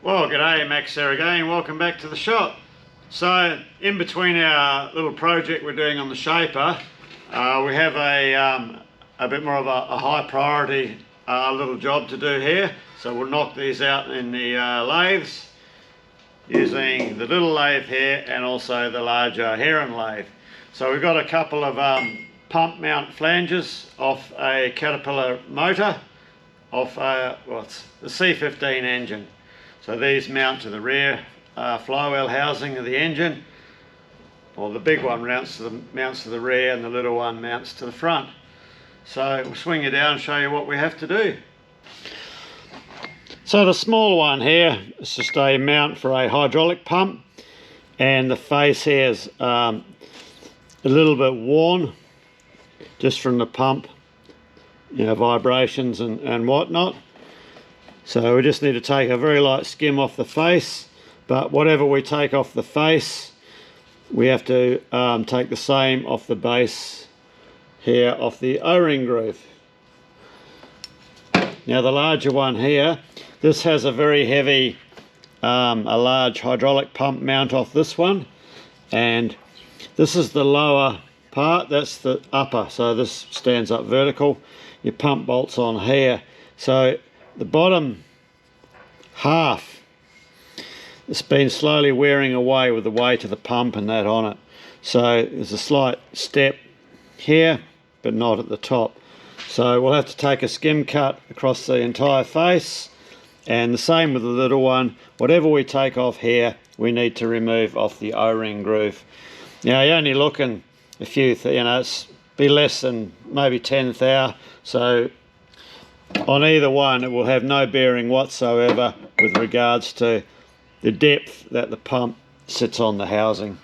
Well, g'day, Max here again. Welcome back to the shop. So, in between our little project we're doing on the shaper, we have a bit more of a high priority little job to do here. So we'll knock these out in the lathes using the little lathe here and also the larger heron lathe. So we've got a couple of pump mount flanges off a Caterpillar motor off it's the C15 engine. So these mount to the rear flywheel housing of the engine, or the big one mounts to the rear and the little one mounts to the front. So we'll swing you down and show you what we have to do. So the small one here is just a mount for a hydraulic pump, and the face here is a little bit worn just from the pump, vibrations and whatnot. So we just need to take a very light skim off the face, but whatever we take off the face, we have to take the same off the base here, off the O-ring groove. Now the larger one here, this has a very heavy, a large hydraulic pump mount off this one, and this is the lower part, that's the upper, so this stands up vertical. Your pump bolts on here, so the bottom half, it's been slowly wearing away with the weight of the pump and that on it. So there's a slight step here, but not at the top. So we'll have to take a skim cut across the entire face, and the same with the little one. Whatever we take off here, we need to remove off the O-ring groove. Now you're only looking a few, it's be less than maybe 10th hour. So on either one, it will have no bearing whatsoever with regards to the depth that the pump sits on the housing.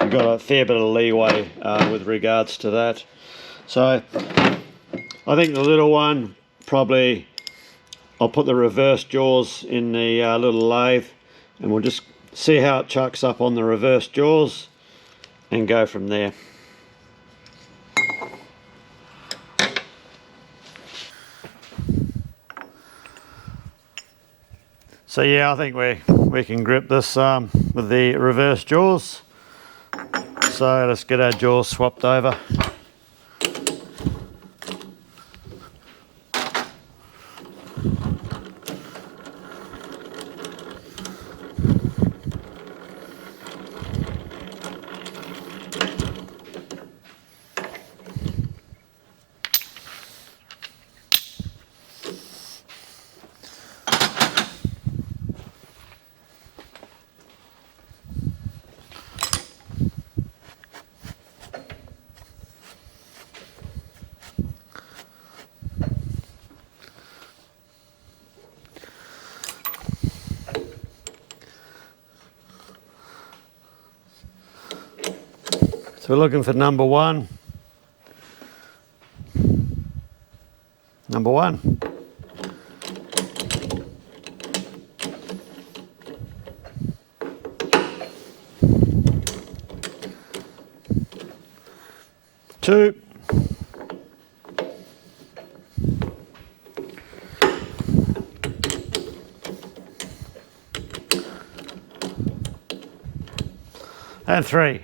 We've got a fair bit of leeway with regards to that. So I think the little one, probably I'll put the reverse jaws in the little lathe, and we'll just see how it chucks up on the reverse jaws and go from there. So yeah, I think we can grip this with the reverse jaws. So let's get our jaws swapped over. So we're looking for number one. Number one. Two. And three.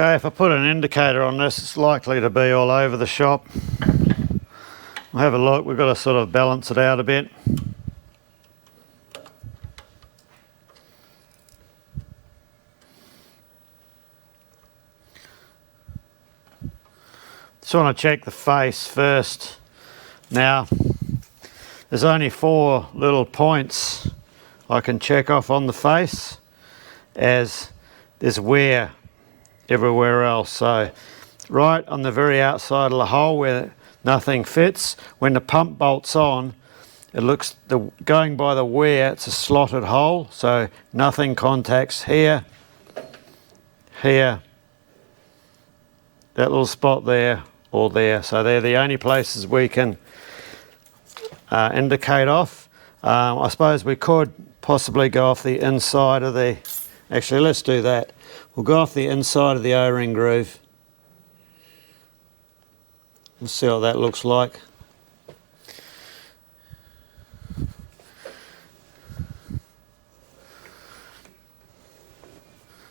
Okay, if I put an indicator on this, it's likely to be all over the shop. I'll have a look, we've got to sort of balance it out a bit. Just want to check the face first. Now, there's only 4 little points I can check off on the face, as there's wear everywhere else. So right on the very outside of the hole where nothing fits, when the pump bolts on, it looks, going by the wear, it's a slotted hole, so nothing contacts here, here, that little spot there, or there. So they're the only places we can indicate off. I suppose we could possibly go off the inside of the, actually let's do that. We'll go off the inside of the O-ring groove. Let's see what that looks like.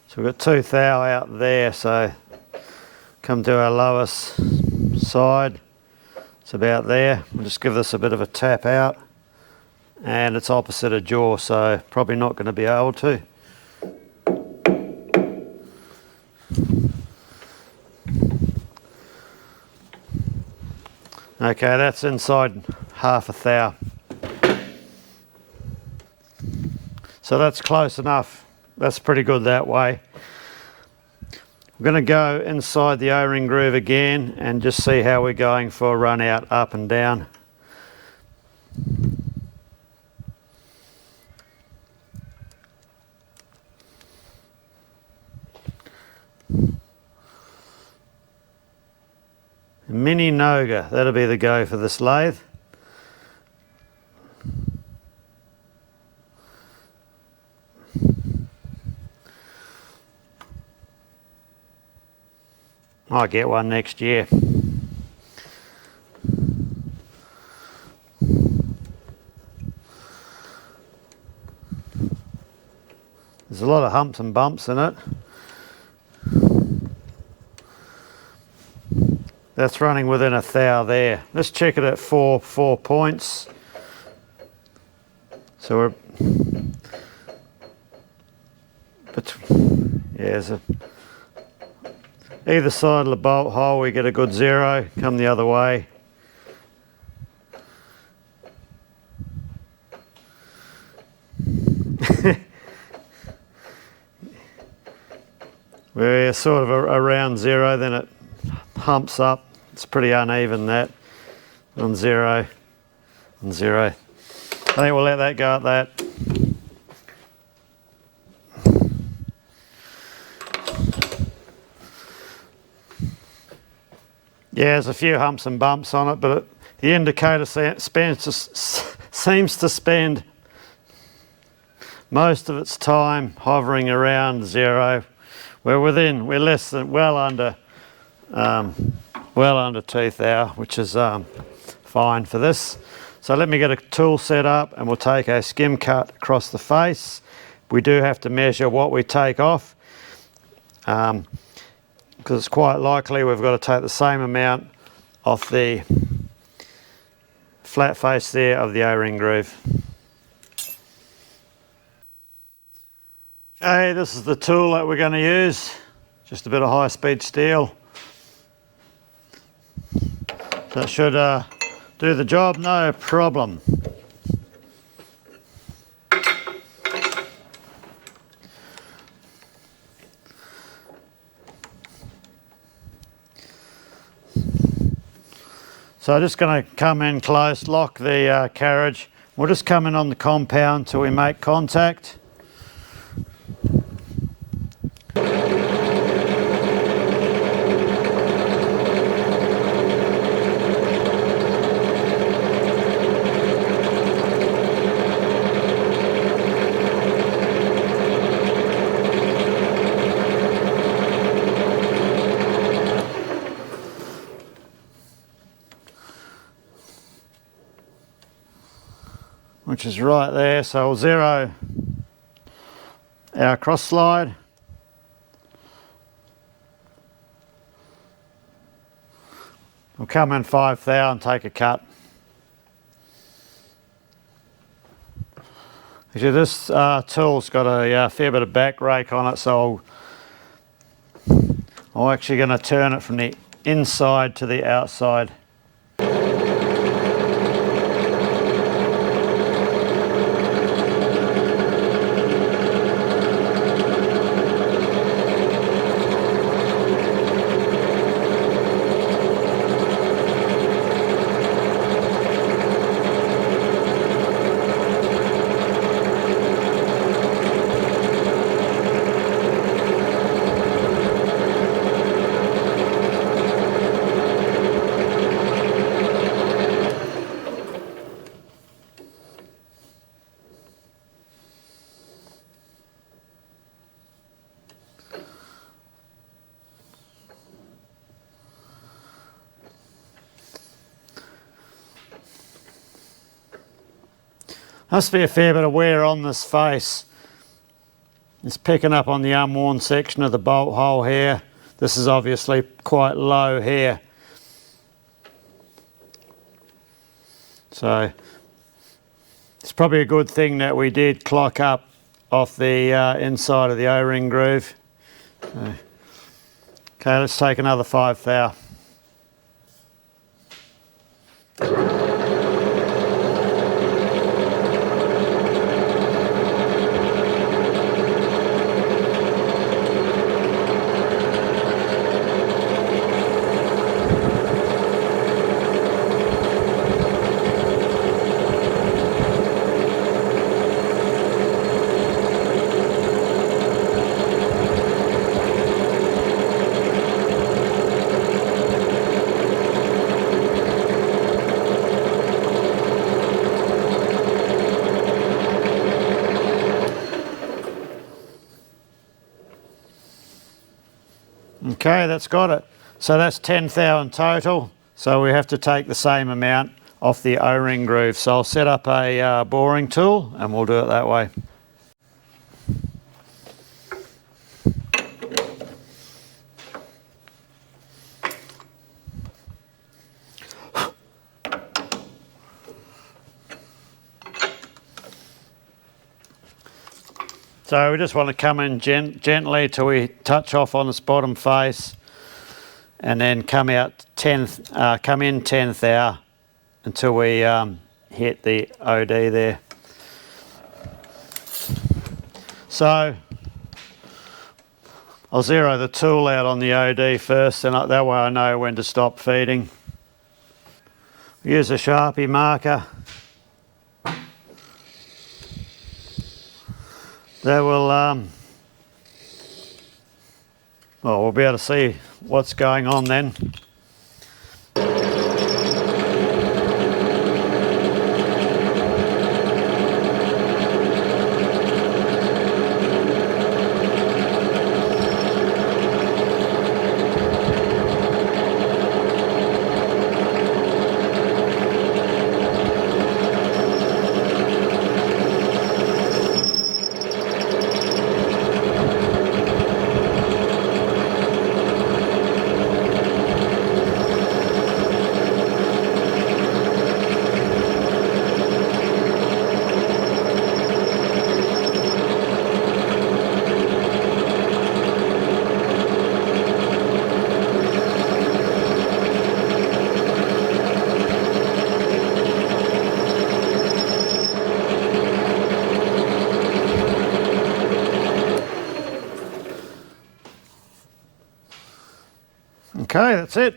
So we've got 2 thou out there, so come to our lowest side. It's about there. We'll just give this a bit of a tap out, and it's opposite a jaw, so probably not going to be able to. Okay, that's inside half a thou. So that's close enough. That's pretty good that way. We're going to go inside the O-ring groove again and just see how we're going for a run out, up and down. Mini Noga, that'll be the go for this lathe. Might get one next year. There's a lot of humps and bumps in it. That's running within a thou there. Let's check it at 4 points. So we're, there's either side of the bolt hole we get a good 0, come the other way. We're sort of around 0, then it humps up. It's pretty uneven, that, on 0 and 0. I think we'll let that go at that. Yeah, there's a few humps and bumps on it, but the indicator seems to spend most of its time hovering around 0. We're less than, well under 2 thou, which is fine for this. So let me get a tool set up and we'll take a skim cut across the face. We do have to measure what we take off, because it's quite likely we've got to take the same amount off the flat face there of the O-ring groove. Okay, this is the tool that we're going to use. Just a bit of high-speed steel. That should do the job, no problem. So I'm just going to come in close, lock the carriage. We'll just come in on the compound till we make contact. Which is right there, so we'll 0 our cross slide. We'll come in 5 thou and take a cut. Actually, this tool's got a fair bit of back rake on it, so I'm actually going to turn it from the inside to the outside. Must be a fair bit of wear on this face. It's picking up on the unworn section of the bolt hole here. This is obviously quite low here. So it's probably a good thing that we did clock up off the inside of the O-ring groove. So, okay, let's take another 5 thou. Okay, that's got it. So that's 10 thou in total. So we have to take the same amount off the O-ring groove. So I'll set up a boring tool and we'll do it that way. So we just want to come in gently till we touch off on this bottom face, and then come in 10 thou until we hit the OD there. So I'll zero the tool out on the OD first, and that way I know when to stop feeding. Use a Sharpie marker. That will, well, we'll be able to see what's going on then. Okay, that's it.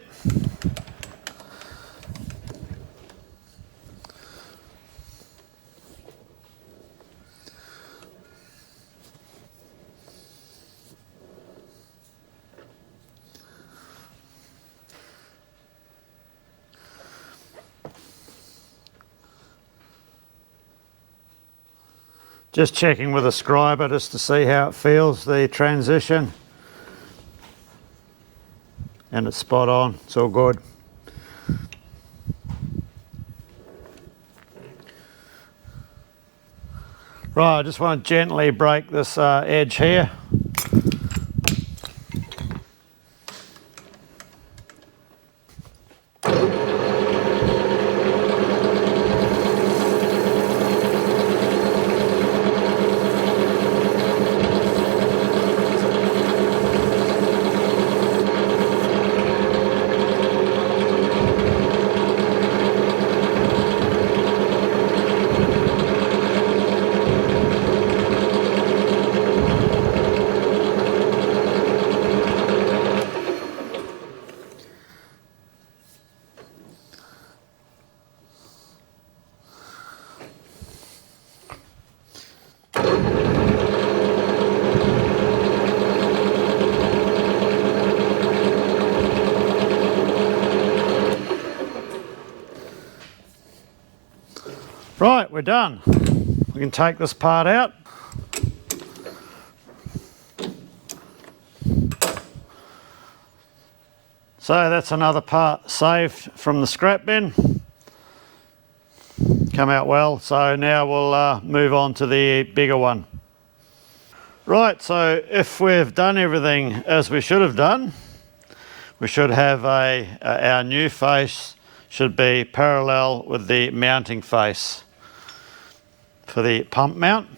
Just checking with a scriber just to see how it feels, the transition. And it's spot on, it's all good. Right, I just want to gently break this edge here. Right, we're done. We can take this part out. So that's another part saved from the scrap bin. Come out well. So now we'll move on to the bigger one. Right, so if we've done everything as we should have done, we should have our new face should be parallel with the mounting face for the pump mount.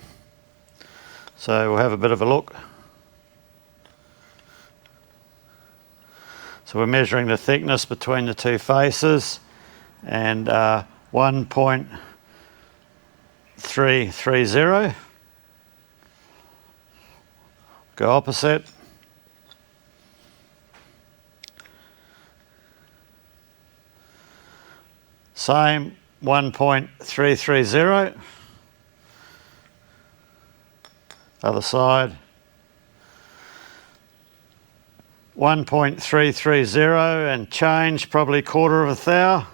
So we'll have a bit of a look. So we're measuring the thickness between the two faces, and 1.330. Go opposite. Same 1.330. Other side. 1.330 and change, probably 1/4 of a thou,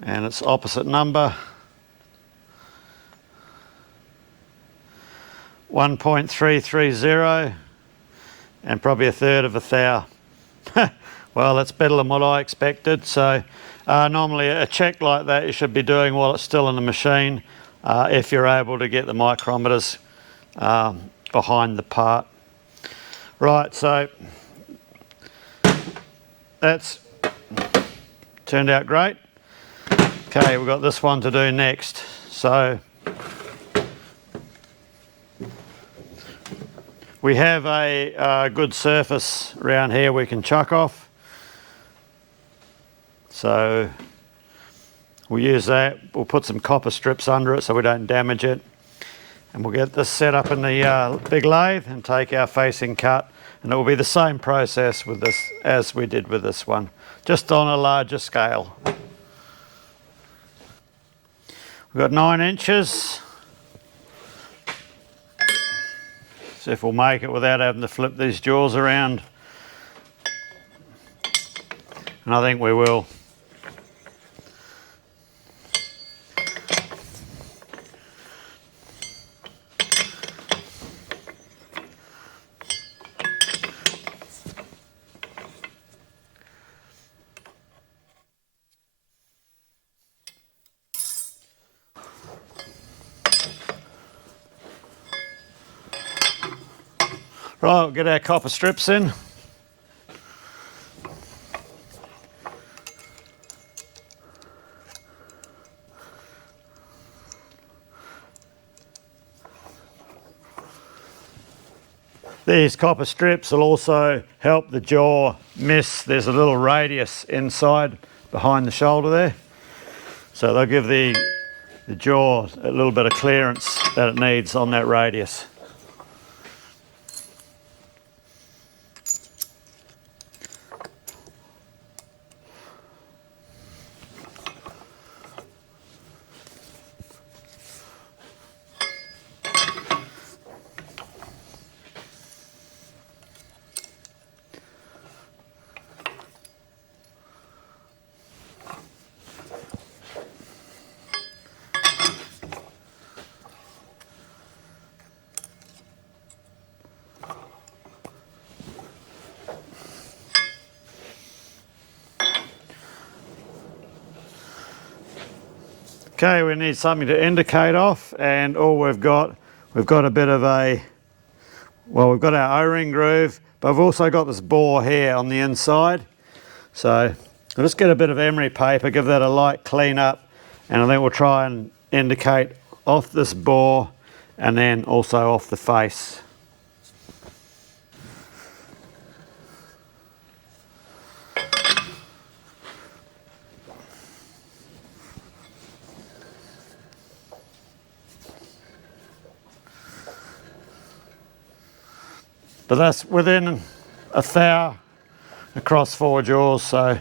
and its opposite number. 1.330 and probably 1/3 of a thou. Well, that's better than what I expected. So normally a check like that you should be doing while it's still in the machine, if you're able to get the micrometers behind the part. Right, so that's turned out great. Okay, we've got this one to do next. So we have a good surface around here we can chuck off. So we'll use that. We'll put some copper strips under it so we don't damage it. And we'll get this set up in the big lathe and take our facing cut. And it will be the same process with this as we did with this one, just on a larger scale. We've got 9 inches. See if we'll make it without having to flip these jaws around. And I think we will. Right, we'll get our copper strips in. These copper strips will also help the jaw miss. There's a little radius inside behind the shoulder there. So they'll give the jaw a little bit of clearance that it needs on that radius. Okay, we need something to indicate off, and all we've got a bit of a, well, we've got our O-ring groove, but we've also got this bore here on the inside. So I'll just get a bit of emery paper, give that a light clean up, and then we'll try and indicate off this bore and then also off the face. But that's within a thou across 4 jaws, so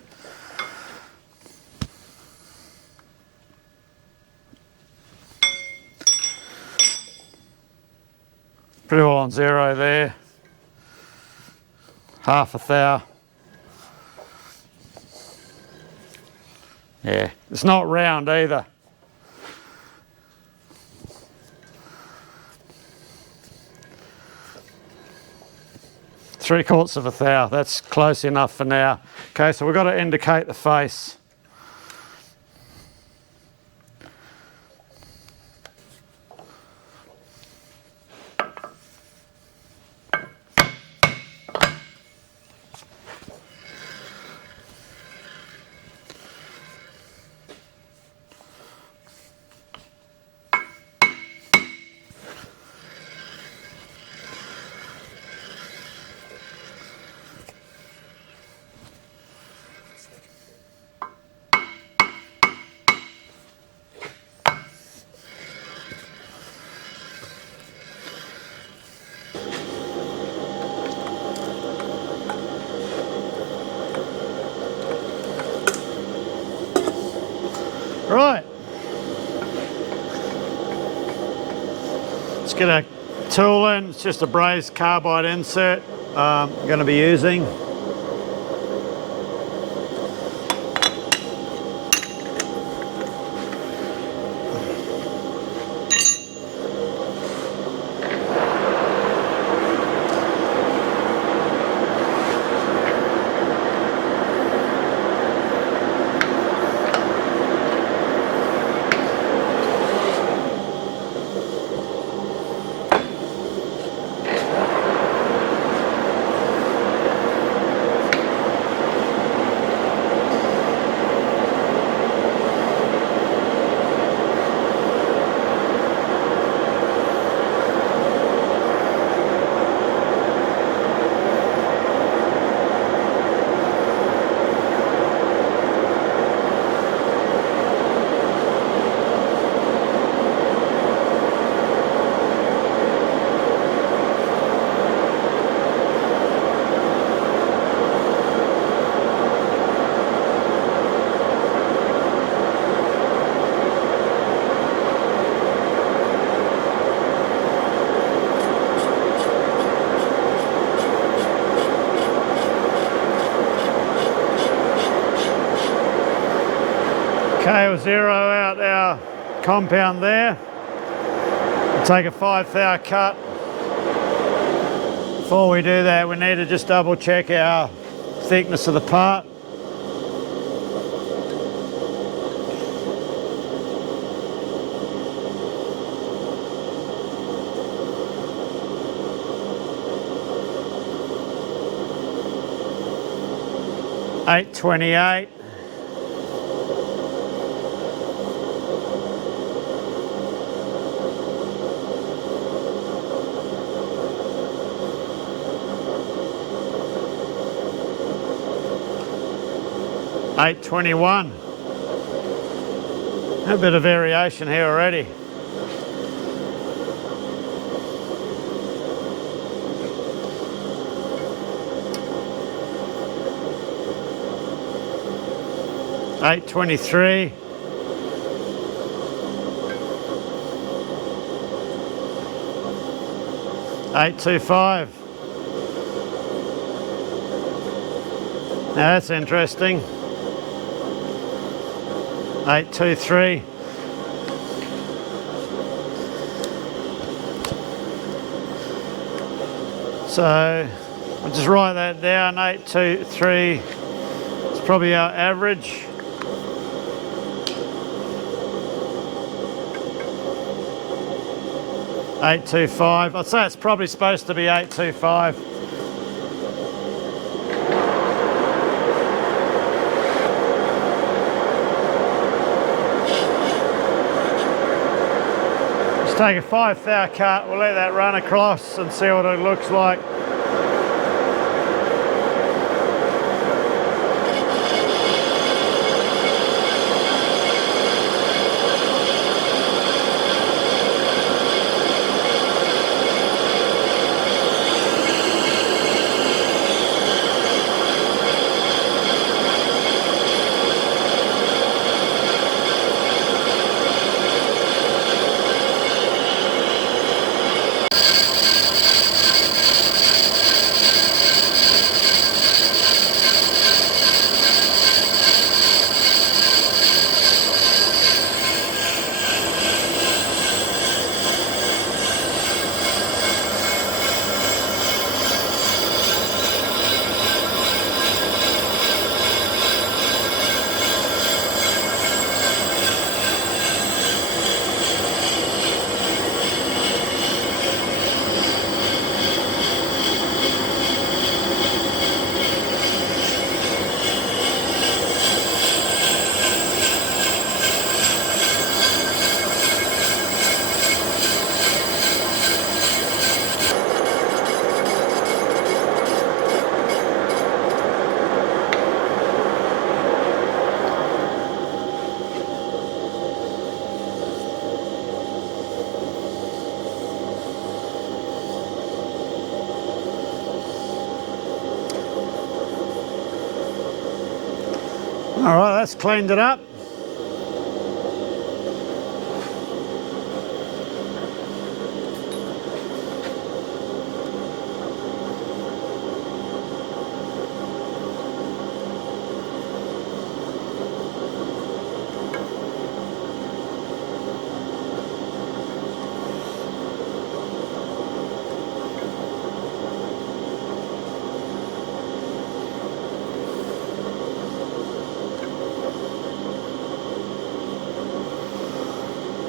pretty well on 0 there. Half a thou. Yeah, it's not round either. 3/4 of a thou. That's close enough for now. Okay, so we've got to indicate the face. Right, let's get a tool in. It's just a brazed carbide insert I'm going to be using. Okay, we'll zero out our compound there. We'll take a 5 thou cut. Before we do that, we need to just double check our thickness of the part. .828. .821. A bit of variation here already. .823. .825. Now that's interesting. 823. So I'll just write that down. 823 is probably our average. .825. I'd say it's probably supposed to be 825. Take a 5 thou cut, we'll let that run across and see what it looks like. All right, that's cleaned it up.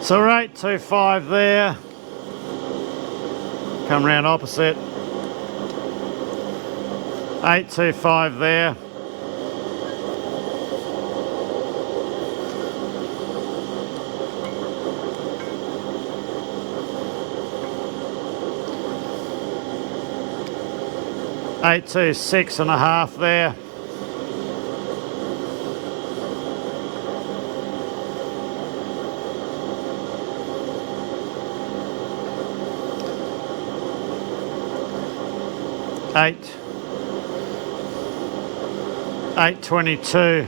So we're 825 there, come round opposite, 825 there, eight two 6.5 there. Eight 822.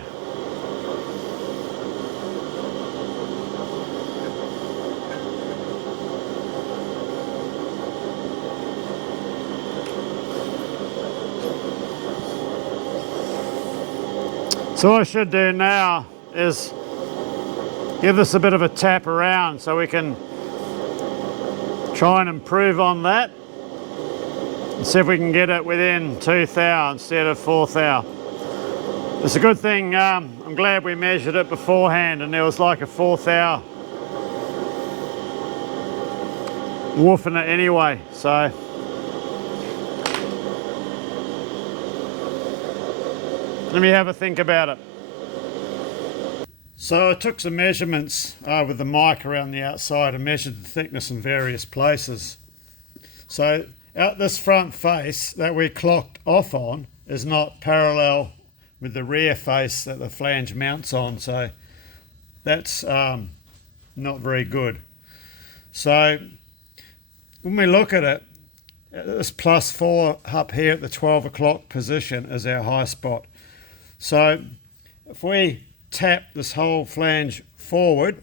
So what I should do now is give this a bit of a tap around so we can try and improve on that. See if we can get it within 2 thou instead of 4 thou. It's a good thing, I'm glad we measured it beforehand and there was like a 4 thou woof in it anyway, so. Let me have a think about it. So I took some measurements with the mic around the outside and measured the thickness in various places. So out this front face that we clocked off on is not parallel with the rear face that the flange mounts on, so that's not very good. So when we look at it, this +4 up here at the 12 o'clock position is our high spot. So if we tap this whole flange forward,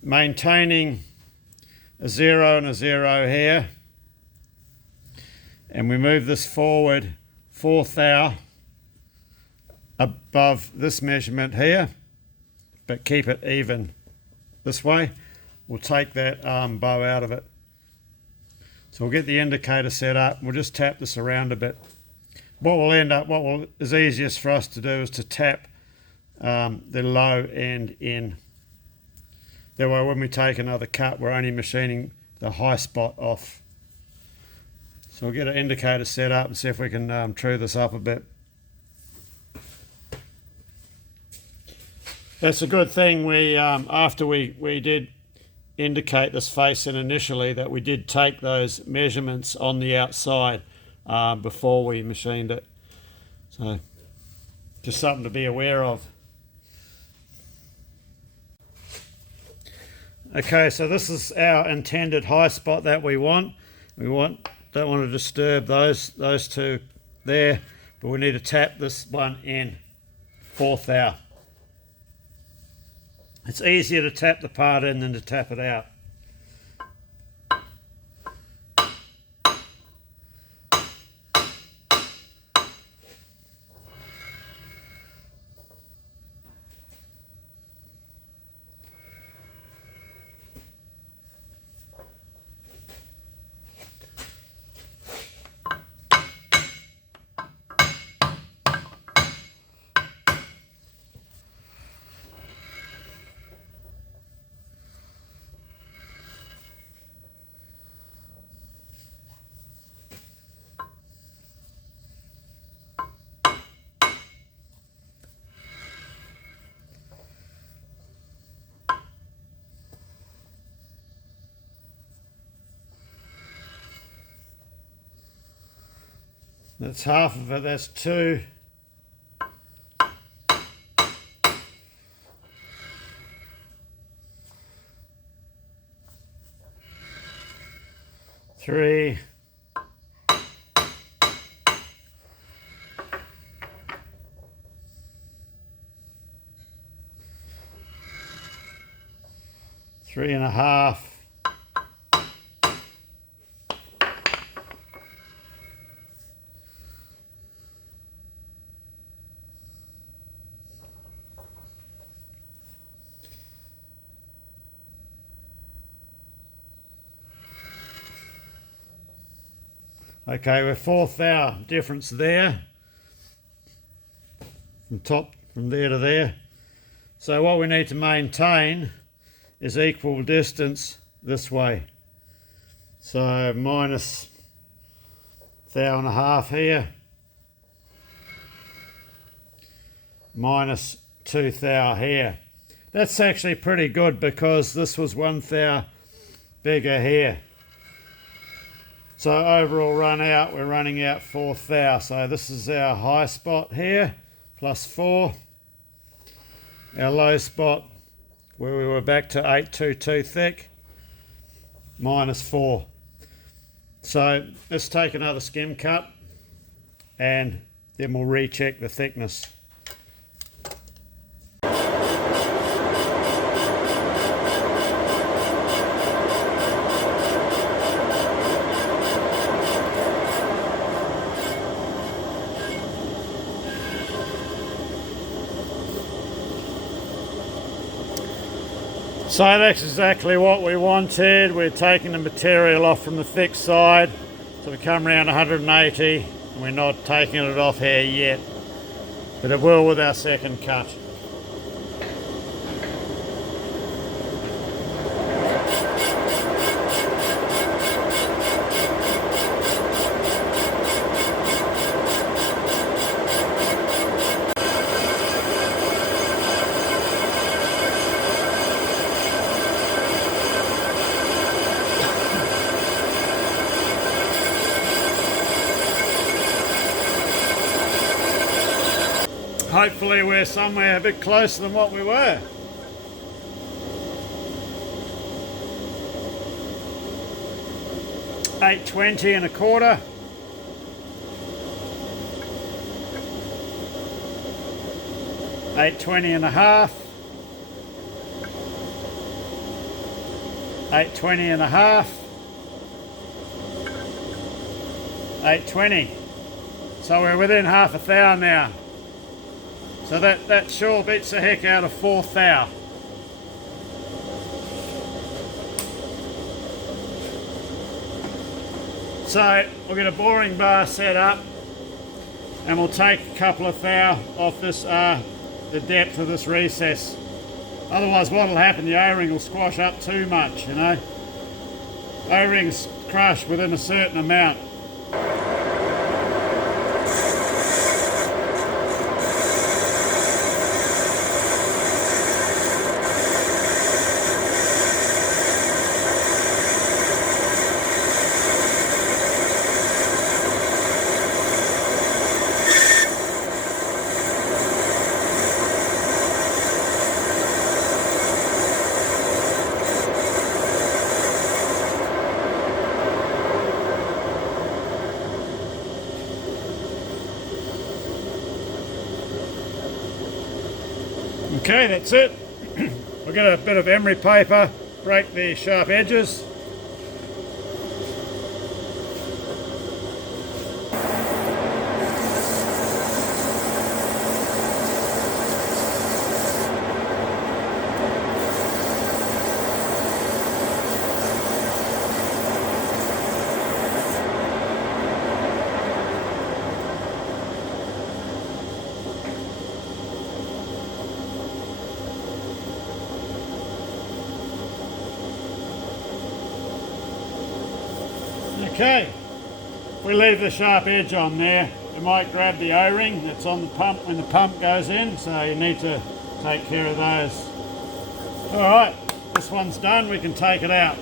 maintaining a 0 and a 0 here, and we move this forward 4 thou above this measurement here, but keep it even this way, we'll take that bow out of it. So we'll get the indicator set up, we'll just tap this around a bit. What is easiest for us to do is to tap the low end in. That way when we take another cut, we're only machining the high spot off. So we'll get an indicator set up and see if we can true this up a bit. That's a good thing we, after we did indicate this face in initially, that we did take those measurements on the outside before we machined it. So just something to be aware of. Okay, so this is our intended high spot that we want. Don't want to disturb those two there, but we need to tap this one in 4 thou. It's easier to tap the part in than to tap it out. That's half of it, that's 2. 3. 4. 3.5. Okay, we're 1/4 thou difference there, from there to there. So what we need to maintain is equal distance this way. So minus 1.5 thou here, minus 2 thou here. That's actually pretty good because this was 1 thou bigger here. So overall run out, we're running out 4 thou. So this is our high spot here, plus 4. Our low spot, where we were back to 822 thick, minus 4. So let's take another skim cut and then we'll recheck the thickness. So that's exactly what we wanted. We're taking the material off from the thick side, so we come around 180, and we're not taking it off here yet, but it will with our second cut. Hopefully we're somewhere a bit closer than what we were. $8.20 1/4. $8.20 1/2. $8.20 1/2. $8.20. So we're within 1/2 thou now. So that sure beats the heck out of 4 thou. So we'll get a boring bar set up and we'll take a couple of thou off this, the depth of this recess. Otherwise what will happen, the O-ring will squash up too much, you know. O-rings crush within a certain amount. Okay, that's it. We'll get a bit of emery paper, break the sharp edges. Okay, if we leave the sharp edge on there, we might grab the O-ring that's on the pump when the pump goes in, so you need to take care of those. Alright, this one's done, we can take it out.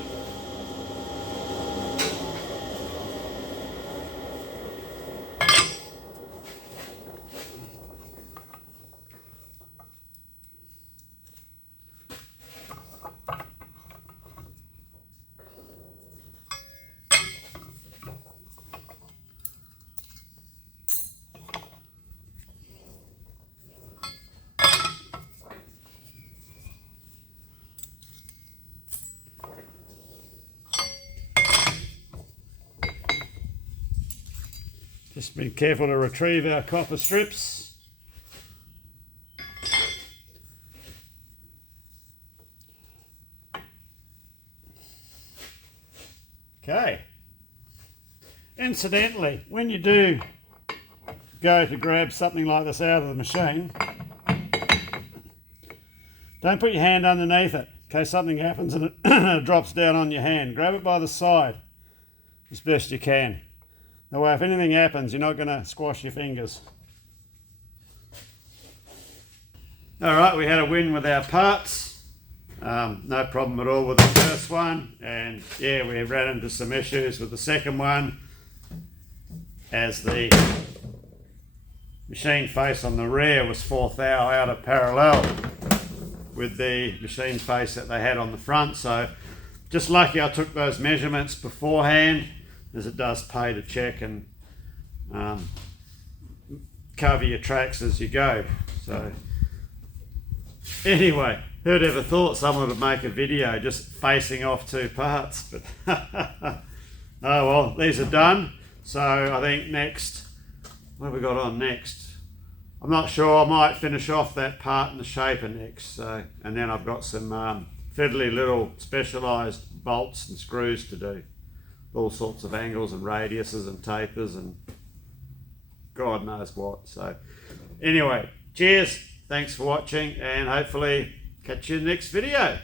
Just be careful to retrieve our copper strips. Okay. Incidentally, when you do go to grab something like this out of the machine, don't put your hand underneath it in case something happens and it drops down on your hand. Grab it by the side as best you can. That way, if anything happens, you're not going to squash your fingers. Alright, we had a win with our parts. No problem at all with the first one. And yeah, we ran into some issues with the second one, as the machine face on the rear was 4th hour out of parallel with the machine face that they had on the front. So just lucky I took those measurements beforehand, as it does pay to check and cover your tracks as you go. So anyway, who'd ever thought someone would make a video just facing off two parts? But oh well, these are done. So I think next, what have we got on next? I'm not sure. I might finish off that part in the shaper next. So, and then I've got some fiddly little specialised bolts and screws to do. All sorts of angles and radiuses and tapers and God knows what. So anyway, cheers. Thanks for watching, and hopefully catch you in the next video.